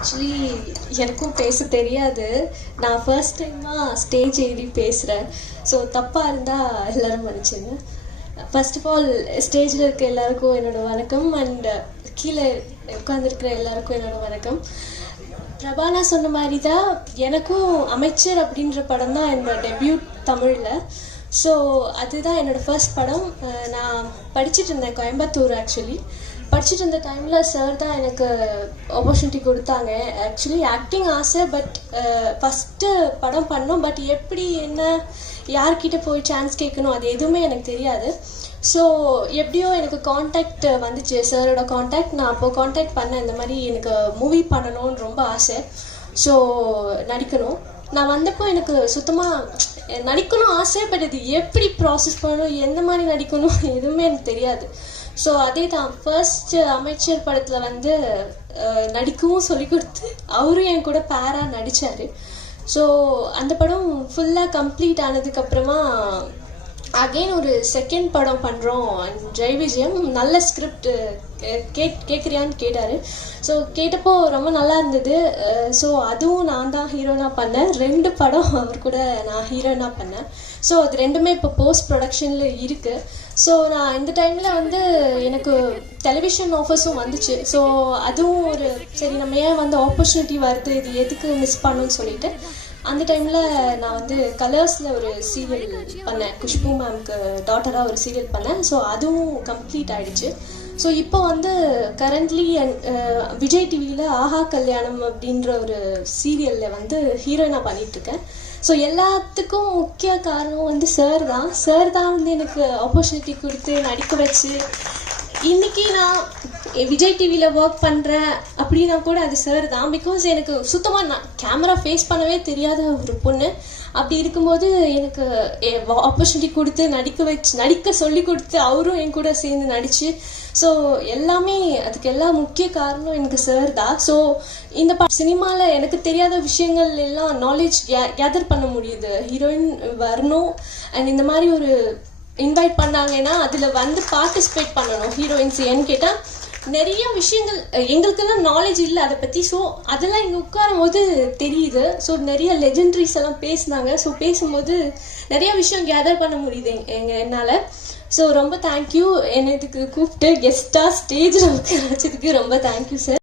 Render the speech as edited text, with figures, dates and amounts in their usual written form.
Actually எனக்கும் பேச தெரியாது. நான் ஃபர்ஸ்ட் டைமாக ஸ்டேஜ் ஏறி பேசுகிறேன். ஸோ தப்பாக இருந்தால் எல்லோரும் மன்னிச்சுங்க. ஃபர்ஸ்ட் ஆஃப் ஆல் ஸ்டேஜில் இருக்க எல்லாருக்கும் என்னோடய வணக்கம். அண்ட் கீழே உட்காந்துருக்கிற எல்லாருக்கும் என்னோடய வணக்கம். பிரபானா சொன்ன மாதிரி தான் எனக்கும் அமைச்சர் அப்படின்ற படம் தான் என்னோட டெபியூட் தமிழில். ஸோ அதுதான் என்னோடய ஃபர்ஸ்ட் படம். நான் படிச்சுட்டு இருந்தேன் கோயம்புத்தூர். ஆக்சுவலி படிச்சுட்டு இருந்த டைமில் சார் தான் எனக்கு ஆப்பர்ச்சுனிட்டி கொடுத்தாங்க. ஆக்சுவலி ஆக்டிங் ஆசை, பட் ஃபஸ்ட்டு படம் பண்ணோம். பட் எப்படி என்ன யார்கிட்ட போய் சான்ஸ் கேட்கணும் அது எதுவுமே எனக்கு தெரியாது. ஸோ எப்படியோ எனக்கு காண்டாக்ட் வந்துச்சு, சாரோட காண்டாக்ட். நான் அப்போது காண்டாக்ட் பண்ணேன், இந்த மாதிரி எனக்கு மூவி பண்ணணும்னு ரொம்ப ஆசை, ஸோ நடிக்கணும். நான் வந்தப்போ எனக்கு சுத்தமாக நடிக்கணும் ஆசை, பட் இது எப்படி ப்ராசஸ் பண்ணணும், எந்த மாதிரி நடிக்கணும் எதுவுமே எனக்கு தெரியாது. ஸோ அதே தான் ஃபர்ஸ்ட் அமைச்சர் படத்தில் வந்து நடிக்கவும் சொல்லி கொடுத்து அவரும் என் கூட பேராக நடித்தார். ஸோ அந்த படம் ஃபுல்லாக கம்ப்ளீட் ஆனதுக்கப்புறமா அகெயின் ஒரு செகண்ட் படம் பண்ணுறோம். ஜெய் விஜயம் நல்ல ஸ்கிரிப்ட் கேட்குறியான்னு கேட்டார். ஸோ கேட்டப்போ ரொம்ப நல்லா இருந்தது. ஸோ அதுவும் நான் தான் ஹீரோனாக பண்ணேன். 2 படம் அவர் கூட நான் ஹீரோனாக பண்ணேன். ஸோ அது ரெண்டுமே இப்போ போஸ்ட் ப்ரொடக்ஷனில் இருக்குது. ஸோ நான் இந்த டைமில் வந்து எனக்கு டெலிவிஷன் ஆஃபர்ஸும் வந்துச்சு. ஸோ அதுவும் ஒரு சரி நம்ம ஏன் வந்து ஆப்பர்ச்சுனிட்டி வருது, இது எதுக்கு மிஸ் பண்ணணும்னு சொல்லிட்டு அந்த டைமில் நான் வந்து கலர்ஸில் ஒரு சீரியல் பண்ணேன். குஷ்பு மேம்க்கு டாட்டராக ஒரு சீரியல் பண்ணேன். ஸோ அதுவும் கம்ப்ளீட் ஆகிடுச்சு. ஸோ இப்போ வந்து கரண்ட்லி விஜய் டிவியில் ஆஹா கல்யாணம் அப்படின்ற ஒரு சீரியலில் வந்து ஹீரோயினாக பண்ணிகிட்ருக்கேன். ஸோ எல்லாத்துக்கும் முக்கிய காரணம் வந்து சார் தான் வந்து எனக்கு ஆப்பர்ச்சுனிட்டி கொடுத்து நடிக்க வச்சு இன்றைக்கி நான் விஜய் டிவியில் ஒர்க் பண்ணுறேன் அப்படின்னா கூட அது சார் தான். பிகாஸ் எனக்கு சுத்தமாக நான் கேமரா ஃபேஸ் பண்ணவே தெரியாத ஒரு பொண்ணு. அப்படி இருக்கும்போது எனக்கு ஆப்பர்ச்சுனிட்டி கொடுத்து நடிக்க சொல்லி கொடுத்து அவரும் என் கூட சேர்ந்து நடித்து, ஸோ எல்லாமே அதுக்கு எல்லாம் முக்கிய காரணம் எனக்கு சார் தான். ஸோ இந்த சினிமாவில் எனக்கு தெரியாத விஷயங்கள் எல்லாம் நாலேஜ் கேதர் பண்ண முடியுது. ஹீரோயின் வரணும் அண்ட் இந்த மாதிரி ஒரு இன்வைட் பண்ணாங்கன்னா அதில் வந்து பார்ட்டிசிபேட் பண்ணணும் ஹீரோயின்ஸ். ஏன்னு கேட்டால் நிறைய விஷயங்கள் எங்களுக்கெல்லாம் நாலேஜ் இல்லை அதை பற்றி. ஸோ அதெல்லாம் இங்கே உட்காரும் போது தெரியுது. ஸோ நிறைய லெஜெண்டரிஸ் எல்லாம் பேசினாங்க. ஸோ பேசும்போது நிறைய விஷயம் கேதர் பண்ண முடியுது என்னால். ஸோ ரொம்ப தேங்க்யூ. என்னை இதுக்கு கூப்பிட்டு கெஸ்ட்டாக ஸ்டேஜில் உட்கார வச்சதுக்கு ரொம்ப தேங்க்யூ சார்.